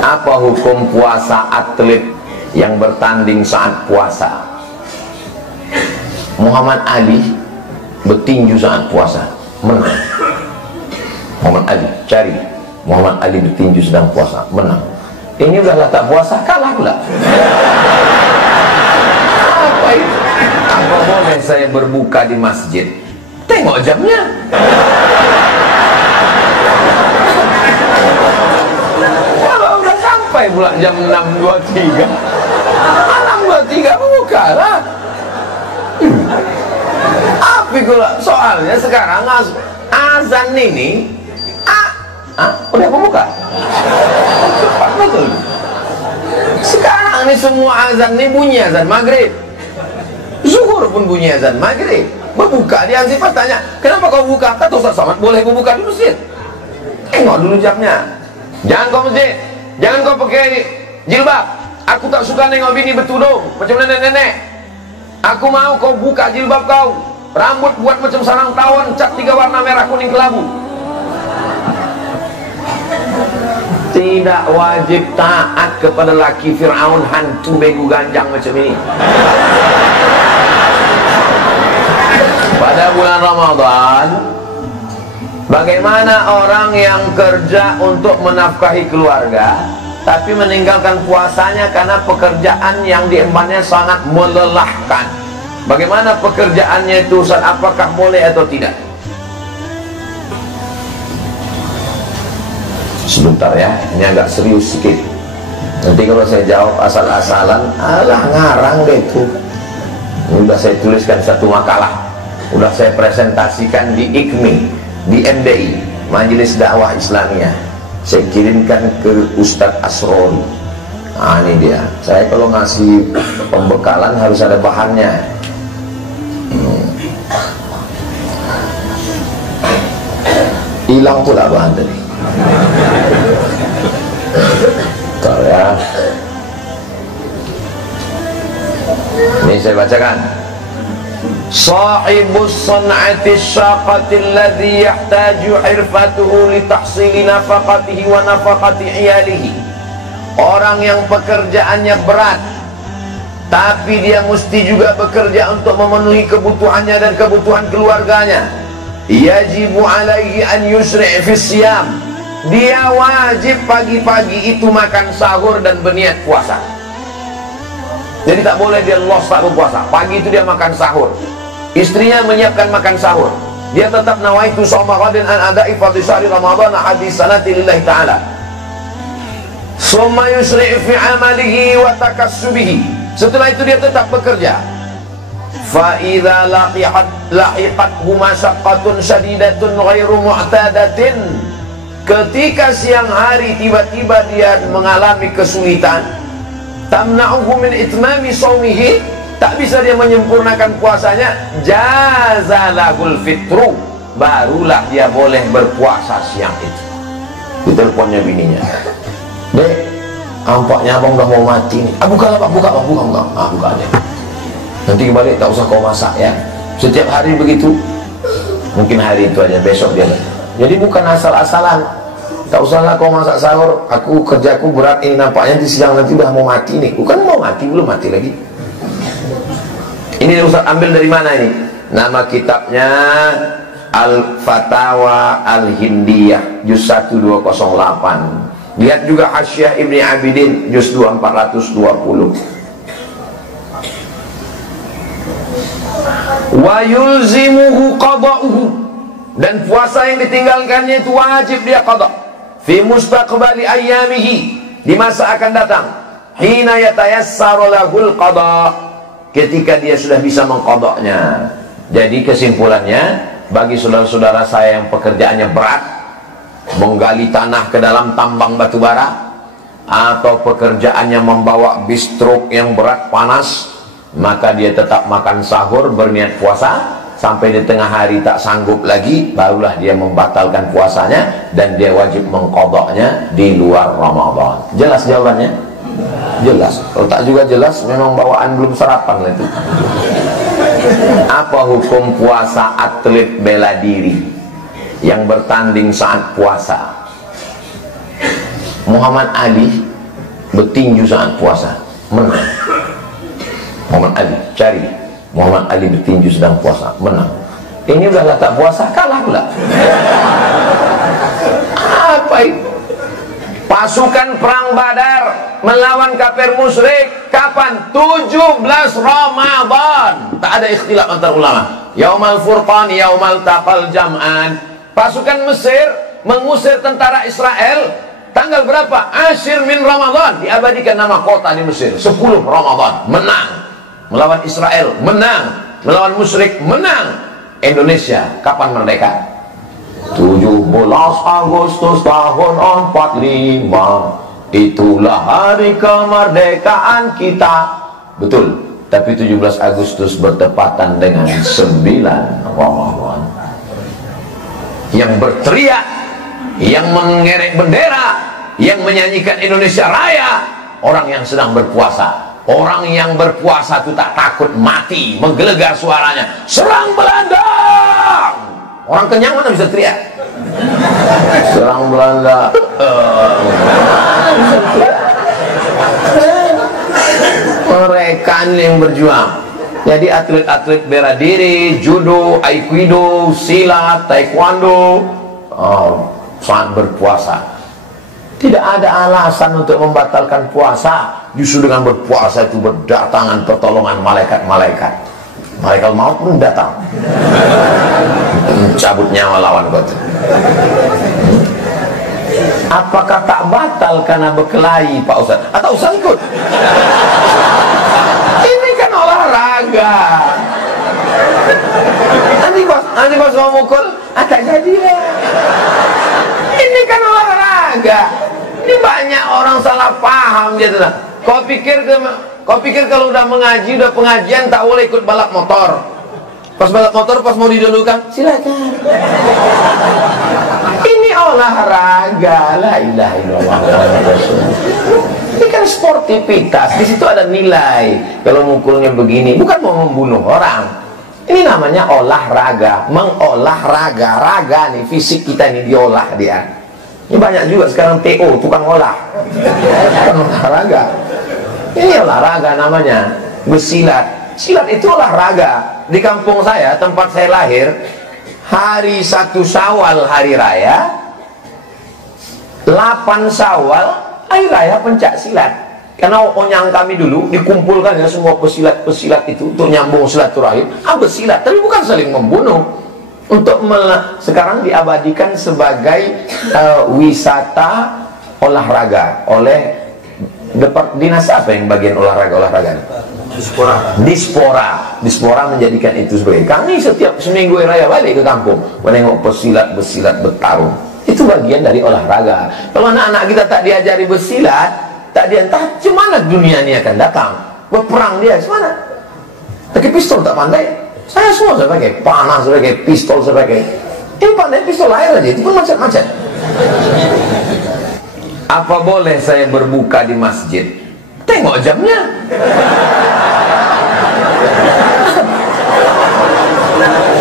Apa hukum puasa atlet yang bertanding saat puasa? Muhammad Ali bertinju saat puasa, menang. Muhammad Ali, cari Muhammad Ali bertinju sedang puasa, menang. Ini udahlah tak puasa, kalah pula. Apa itu? Apa boleh saya berbuka di masjid? Tengok jamnya. Kalau udah sampai pula jam 6.23, 6.23 bukalah. Apa pula soalnya sekarang azan ini udah membuka. Cepat betul. Sekarang ini semua azan ini bunyi azan maghrib, zuhur pun bunyi azan maghrib. Berbuka dia Ansifah tanya, kenapa kau buka? Kata Ustaz Somad, boleh kau buka di masjid. Tengok dulu jamnya. Jangan kau masjid, jangan kau pakai jilbab. Aku tak suka nengok bini bertudung macam nenek-nenek. Aku mau kau buka jilbab kau, rambut buat macam sarang tawon, cat 3 warna merah kuning kelabu. Tidak wajib taat kepada laki Fir'aun hantu begu ganjang macam ini. Pada bulan Ramadan, bagaimana orang yang kerja untuk menafkahi keluarga tapi meninggalkan puasanya karena pekerjaan yang diembannya sangat melelahkan? Bagaimana pekerjaannya itu, Ustaz? Apakah boleh atau tidak? Sebentar ya, ini agak serius sedikit. Nanti kalau saya jawab asal-asalan, alah ngarang deh itu. Ini udah saya tuliskan satu makalah, udah saya presentasikan di IKMI, di MDI, Majelis Dakwah Islamiyah. Saya kirimkan ke Ustadz Asrori. Nah ini dia. Saya kalau ngasih pembekalan harus ada bahannya. Hilang pula bahan tadi. Bentar ya. Ini saya bacakan. Sahibus san'ati syaqati alladhi yahtaju irfatuhu li tahsili nafaqatihi wa nafaqati iyalihi. Orang yang pekerjaannya berat tapi dia mesti juga bekerja untuk memenuhi kebutuhannya dan kebutuhan keluarganya. Yajibu alaihi an yusri' fi siyam. Dia wajib pagi-pagi itu makan sahur dan berniat puasa. Jadi tak boleh dia lost tak berpuasa. Pagi itu dia makan sahur, istrinya menyiapkan makan sahur, dia tetap nawaitu shauma ghadin an ada'i fardhi syahri ramadhan hadis sanati lillahi ta'ala. Summa yusri' fi amalihi wa takassubihi. Setelah itu dia tetap bekerja. Fa idza lahiqathu masyaqqatun shadidatun ghairu mu'tadatin. Ketika siang hari tiba-tiba dia mengalami kesulitan, tamna'uhu min itmami shaumihi, tak bisa dia menyempurnakan puasanya, jazalahul fitru, barulah dia boleh berpuasa siang itu. Diteleponnya bininya, "Dek, tampaknya abang udah mau mati nih." Buka lah Pak, buka Pak, buka. Buka aja. Nanti kembali tak usah kau masak ya. Setiap hari begitu. Mungkin hari itu aja, besok dia. Jadi bukan asal-asalan. Tak usahlah kau masak sahur, aku kerjaku berat ini, nampaknya di siang nanti udah mau mati nih. Bukan mau mati, belum mati lagi. Ini Ustaz ambil dari mana ini? Nama kitabnya Al-Fatawa Al-Hindiyah juz 1 208. Lihat juga Hasyiah Ibni Abidin juz 2 420. Wa yulzimuhu qada'uhu, dan puasa yang ditinggalkannya itu wajib dia qada' fi mustaqbali ayyamihi, di masa akan datang, hina yatayassaru lahul qada', ketika dia sudah bisa mengqada'nya. Jadi kesimpulannya, bagi saudara-saudara saya yang pekerjaannya berat, menggali tanah ke dalam tambang batu bara, atau pekerjaannya membawa bis truk yang berat panas, maka dia tetap makan sahur, berniat puasa sampai di tengah hari tak sanggup lagi, barulah dia membatalkan puasanya dan dia wajib mengqada'nya di luar Ramadan. Jelas jawabannya? Jelas. Kalau tak juga jelas, memang bawaan belum sarapan lah itu. Apa hukum puasa atlet bela diri yang bertanding saat puasa? Muhammad Ali bertinju saat puasa, menang. Muhammad Ali, cari Muhammad Ali bertinju sedang puasa, menang. Ini udah tak puasa, kalah pula. Apa itu? Pasukan perang Badar melawan kafir musyrik kapan? 17 Ramadan. Tak ada ikhtilaf antar ulama. Yaumal Furqan, yaumal taqal jam'an. Pasukan Mesir mengusir tentara Israel tanggal berapa? Ashir min Ramadan. Diabadikan nama kota di Mesir. 10 Ramadan, menang. Melawan Israel, menang. Melawan musyrik, menang. Indonesia kapan merdeka? 17 Agustus tahun 45. Itulah hari kemerdekaan kita. Betul. Tapi 17 Agustus bertepatan dengan 9 Ramadan. Yang berteriak, yang mengerek bendera, yang menyanyikan Indonesia Raya, orang yang sedang berpuasa. Orang yang berpuasa itu tak takut mati, menggelegar suaranya, serang Belanda. Orang kenyang mana bisa teriak? Serang Belanda. Mereka yang berjuang. Jadi atlet-atlet bela diri, judo, aikido, silat, taekwondo, saat berpuasa. Tidak ada alasan untuk membatalkan puasa. Justru dengan berpuasa itu berdatangan pertolongan malaikat-malaikat. Malaikat maut pun datang, cabut nyawa lawan batu. Apakah tak batal karena berkelahi, Pak Ustaz? Atau Ustaz ikut? Ini kan olahraga. Nanti pas mau mukul, tak jadi lah. Ini kan olahraga. Ini banyak orang salah paham dia tuh. Kau pikir kalau udah mengaji, udah pengajian tak boleh ikut balap motor. Pas balap motor, pas mau didahulukan, silakan. Ini olahraga, la ilaha illallah. Ini kan sportivitas. Di situ ada nilai. Kalau mukulnya begini, bukan mau membunuh orang. Ini namanya olahraga, mengolahraga. Raga nih, fisik kita ini diolah dia. Ini banyak juga sekarang TO, tukang olah. Bukan olahraga. Ini olahraga namanya, bersilat. Silat itu olahraga. Di kampung saya, tempat saya lahir, hari 1 Syawal hari raya, 8 Syawal hari raya pencak silat. Karena onyang kami dulu dikumpulkan ya semua pesilat-pesilat itu untuk nyambung silaturahim. Bersilat, tapi bukan saling membunuh. Sekarang diabadikan sebagai wisata olahraga oleh dinas apa yang bagian olahraga ini? Dispora menjadikan itu sebagai. Kami setiap seminggu raya balik ke kampung menengok pesilat bertarung. Itu bagian dari olahraga. Kalau anak-anak kita tak diajari bersilat, tak diantah, gimana dunia ini akan datang? Berperang dia, gimana? Pakai pistol tak pandai. Saya semua saya pakai, panah saya pakai, pistol saya pakai. Ini pandai pistol air aja, itu pun macet-macet. Apa boleh saya berbuka di masjid? Tengok jamnya.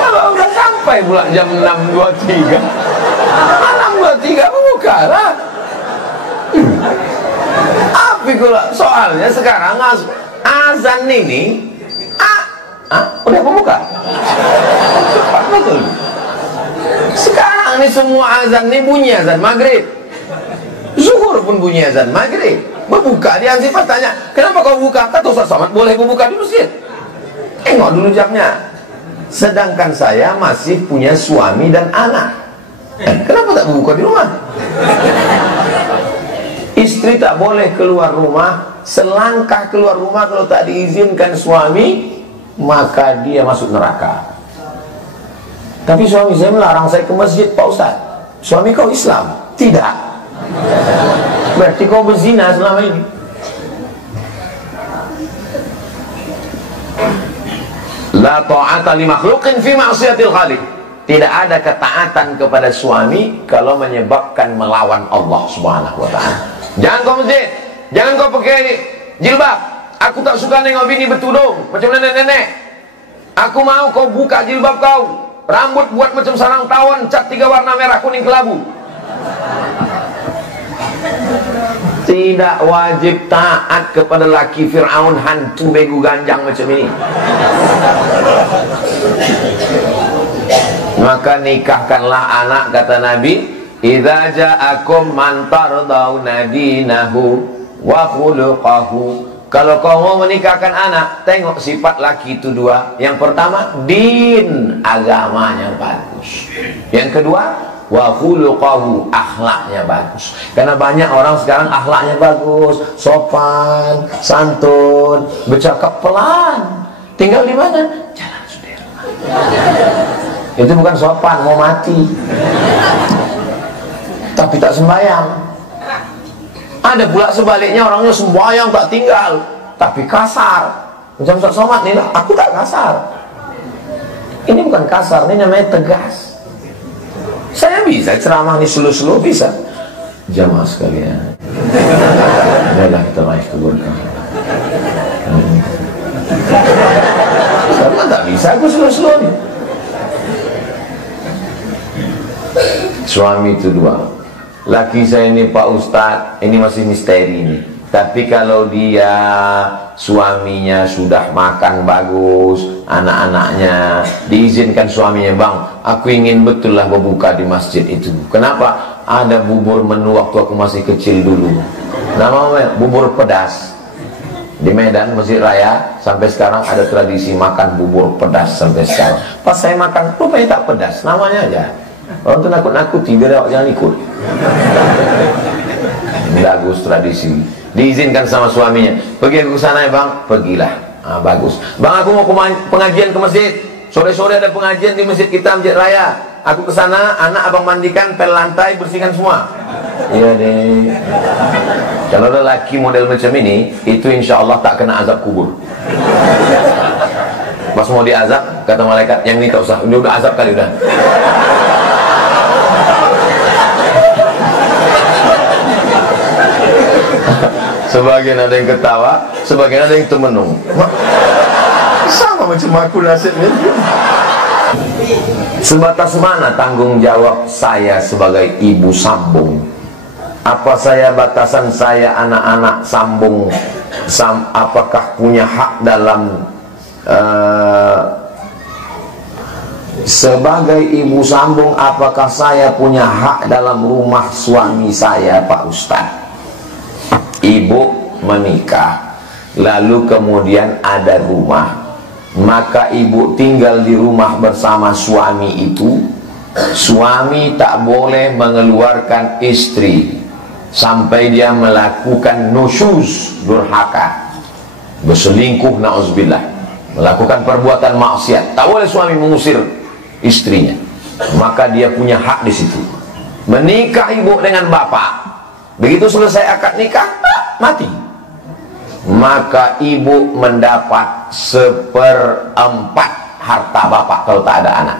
Kalau udah sampai pula jam 6.23, 6.23 buka lah. Tapi kalau soalnya sekarang azan ini udah membuka. Cepat betul. Sekarang ini semua azan ini bunyi azan maghrib. Zuhur pun bunyi azan maghrib. Berbuka dia Ansifah tanya, kenapa kau buka? Kata Ustaz Somad, boleh berbuka di masjid. Tengok dulu jamnya. Sedangkan saya masih punya suami dan anak. Kenapa tak berbuka di rumah? Istri tak boleh keluar rumah. Selangkah keluar rumah kalau tak diizinkan suami, maka dia masuk neraka. Tapi suami saya melarang saya ke masjid, Pak Ustaz. Suami kau Islam? Tidak. Berarti kau berzina selama ini. La ta'ata li makhluqin fi ma'siyatil khaliq. Tidak ada ketaatan kepada suami kalau menyebabkan melawan Allah Subhanahu wa taala. Jangan kau masjid, jangan kau pakai jilbab. Aku tak suka nengok bini bertudung macam nenek-nenek. Aku mau kau buka jilbab kau. Rambut buat macam sarang tawon, cat 3 warna merah, kuning, kelabu. tidak wajib taat kepada laki Fir'aun hantu begu ganjang macam ini. Maka nikahkanlah anak, kata Nabi, idza ja'akum man tardawna dinahu wa khuluquhu. Kalau kau mau menikahkan anak, tengok sifat laki itu dua. Yang pertama, din, agamanya bagus. Yang kedua, wa khuluquhu, akhlaknya bagus. Karena banyak orang sekarang akhlaknya bagus, sopan, santun, bercakap pelan. Tinggal di mana? Jalan Sudirman. Itu bukan sopan, mau mati. Tapi tak sembahyang. Ada pula sebaliknya, orangnya sembahyang tak tinggal, tapi kasar. Macam Ustaz Somad nih lah, aku tak kasar. Ini bukan kasar, ini namanya tegas. Saya bisa ceramah di slow-slow, bisa. Jamaah sekalian, adalah kita naik ke berkah. Sama tak bisa aku slow-slow nih. Suami itu dua. Laki saya ini Pak Ustadz, ini masih misteri nih. Tapi kalau dia suaminya sudah makan bagus, anak-anaknya diizinkan suaminya, bang, aku ingin betul lah berbuka di masjid itu. Kenapa? Ada bubur menu waktu aku masih kecil dulu. Namanya bubur pedas. Di Medan, Masjid Raya, sampai sekarang ada tradisi makan bubur pedas sampai sekarang. Pas saya makan, rupanya tak pedas, namanya aja. Orang tu nakut-nakuti, biar awak jangan ikut. Bagus tradisi. Diizinkan sama suaminya. Pergi ke sana ya bang, pergilah. Bagus. Bang, aku mau pengajian ke masjid. Sore-sore ada pengajian di masjid kita, Masjid Raya. Aku ke sana, anak abang mandikan, pel lantai, bersihkan semua. Iya deh. Kalau ada laki model macam ini, itu insya Allah tak kena azab kubur. Pas mau diazab, kata malaikat, yang ini tak usah, ini udah azab kali udah. Sebagian ada yang ketawa, sebagian ada yang termenung. Sama macam aku nasibnya. Sebatas mana tanggung jawab saya sebagai ibu sambung? Apa saya batasan saya anak-anak sambung? Apakah punya hak dalam sebagai ibu sambung? Apakah saya punya hak dalam rumah suami saya, Pak Ustadz? Ibu menikah, lalu kemudian ada rumah, maka ibu tinggal di rumah bersama suami itu. Suami tak boleh mengeluarkan istri sampai dia melakukan nusyuz, durhaka, berselingkuh, na'udzubillah, melakukan perbuatan maksiat. Tak boleh suami mengusir istrinya, maka dia punya hak di situ. Menikah ibu dengan bapak, begitu selesai akad nikah, mati, maka ibu mendapat 1/4 harta bapak kalau tak ada anak.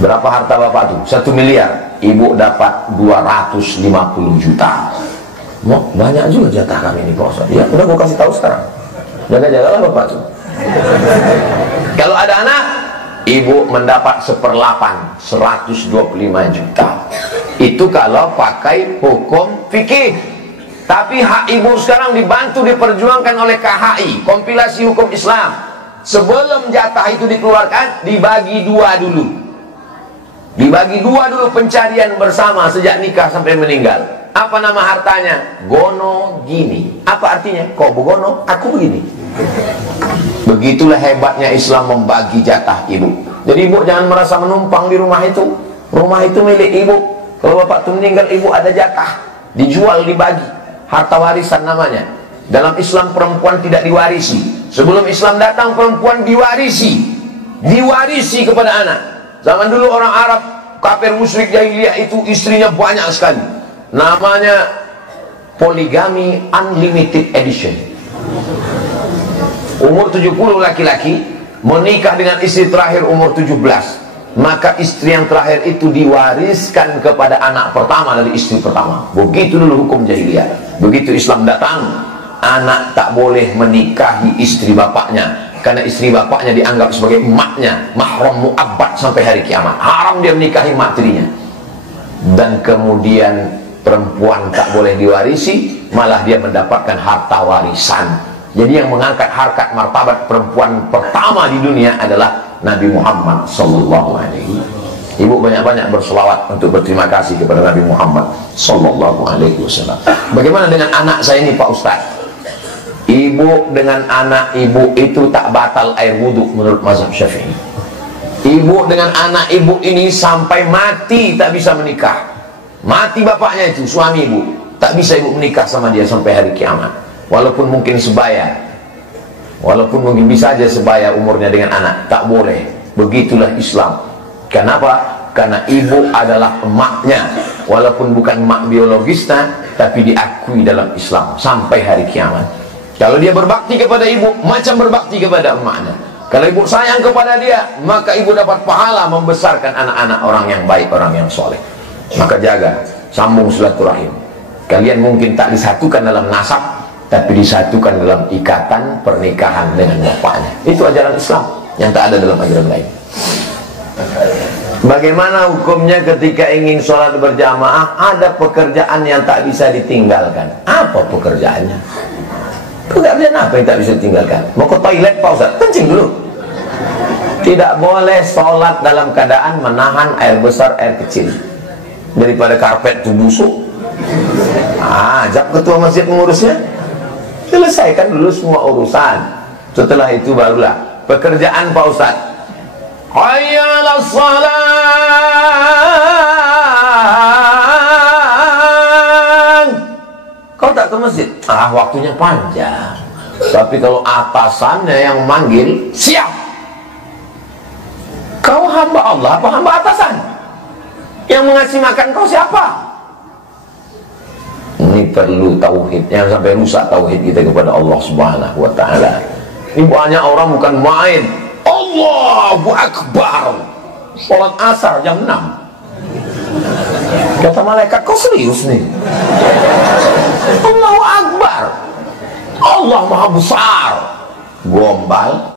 Berapa harta bapak tuh? 1 miliar. Ibu dapat 250 juta. Banyak juga jatah kami ini Pak Ustaz. Ya udah, gua kasih tahu sekarang. Jaga-jagalah bapak tuh. Kalau ada anak, ibu mendapat 1/8, 125 juta. Itu kalau pakai hukum fikih. Tapi hak ibu sekarang dibantu, diperjuangkan oleh KHI, kompilasi hukum Islam. Sebelum jatah itu dikeluarkan, dibagi 2 dulu. Dibagi 2 dulu, pencarian bersama sejak nikah sampai meninggal. Apa nama hartanya? Gono gini. Apa artinya? Kau begono, aku begini. Begitulah hebatnya Islam membagi jatah ibu. Jadi ibu jangan merasa menumpang di rumah itu. Rumah itu milik ibu. Kalau bapak itu meninggal, ibu ada jatah, dijual, dibagi. Harta warisan namanya. Dalam Islam perempuan tidak diwarisi. Sebelum Islam datang, perempuan diwarisi. Diwarisi kepada anak. Zaman dulu orang Arab, kafir musyrik jahiliyah itu istrinya banyak sekali. Namanya poligami unlimited edition. Umur 70 laki-laki menikah dengan istri terakhir umur 17. Maka istri yang terakhir itu diwariskan kepada anak pertama dari istri pertama. Begitu dulu hukum jahiliyah. Begitu Islam datang, anak tak boleh menikahi istri bapaknya, karena istri bapaknya dianggap sebagai emaknya, mahram mu'abbad sampai hari kiamat. Haram dia menikahi mak tirinya. Dan kemudian perempuan tak boleh diwarisi, malah dia mendapatkan harta warisan. Jadi yang mengangkat harkat martabat perempuan pertama di dunia adalah Nabi Muhammad sallallahu alaihi wasallam. Ibu banyak-banyak berselawat untuk berterima kasih kepada Nabi Muhammad sallallahu alaihi wasallam. Bagaimana dengan anak saya ini Pak Ustaz? Ibu dengan anak ibu itu tak batal air wudhu menurut mazhab Syafi'i. Ibu dengan anak ibu ini sampai mati tak bisa menikah. Mati bapaknya itu, suami ibu, tak bisa ibu menikah sama dia sampai hari kiamat. Walaupun mungkin sebaya, walaupun mungkin bisa aja sebaya umurnya dengan anak, tak boleh. Begitulah Islam. Kenapa? Karena ibu adalah emaknya, walaupun bukan emak biologisnya, tapi diakui dalam Islam sampai hari kiamat. Kalau dia berbakti kepada ibu, macam berbakti kepada emaknya. Kalau ibu sayang kepada dia, maka ibu dapat pahala membesarkan anak-anak orang yang baik, orang yang soleh. Maka jaga, sambung silaturahim. Kalian mungkin tak disatukan dalam nasab, tapi disatukan dalam ikatan pernikahan dengan bapaknya. Itu ajaran Islam yang tak ada dalam ajaran lain. Bagaimana hukumnya ketika ingin sholat berjamaah, ada pekerjaan yang tak bisa ditinggalkan? Apa pekerjaannya? Pekerjaan apa yang tak bisa ditinggalkan? Mau ke toilet Pak Ustaz? Kencing dulu. Tidak boleh sholat dalam keadaan menahan air besar, air kecil. Daripada karpet itu busuk, ajak ketua masjid mengurusnya. Selesaikan dulu semua urusan. Setelah itu barulah pekerjaan Pak Ustaz. Hayya 'alas salat. Kau tak ke masjid? Waktunya panjang. Tapi kalau atasannya yang manggil, siap. Kau hamba Allah apa hamba atasan? Yang mengasih makan kau siapa? Ini perlu tauhid, jangan sampai rusak tauhid kita kepada Allah Subhanahu wa taala. Ini banyak orang bukan main. Allahu Akbar. Salat asar jam 6. Kata malaikat, kau serius nih? Allahu Akbar. Allah Maha Besar. Gombal.